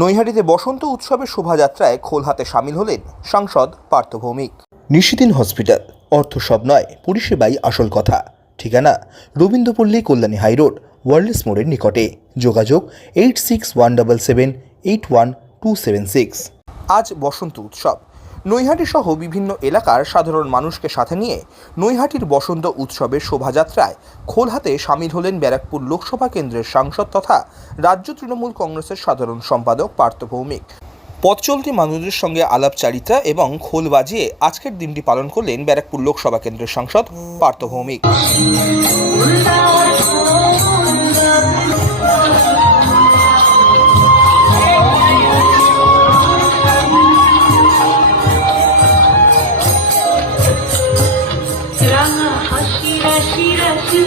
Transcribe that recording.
নৈহাটিতে বসন্ত উৎসবের শোভাযাত্রায় খোল হাতে সামিল হলেন সাংসদ পার্থ ভৌমিক। নিশিদিন হসপিটাল অর্থ সব নয় পরিষেবাই আসল কথা। ঠিকানা রবীন্দ্রপল্লী কল্যাণী হাইরোড ওয়ার্ল্ডস মোড়ের নিকটে। যোগাযোগ eight six one double seven eight one two seven six. আজ বসন্ত উৎসব। নৈহাটি সহ বিভিন্ন এলাকার সাধারণ মানুষকে সাথে নিয়ে নৈহাটির বসন্ত উৎসবের শোভাযাত্রায় খোলহাতে সামিল হলেন ব্যারাকপুর লোকসভা কেন্দ্রের সাংসদ তথা রাজ্য তৃণমূল কংগ্রেসের সাধারণ সম্পাদক পার্থ ভৌমিক। পথ চলতি মানুষদের সঙ্গে আলাপচারিতা এবং খোল বাজিয়ে আজকের দিনটি পালন করলেন ব্যারাকপুর লোকসভা কেন্দ্রের সাংসদ Partha Bhowmick. you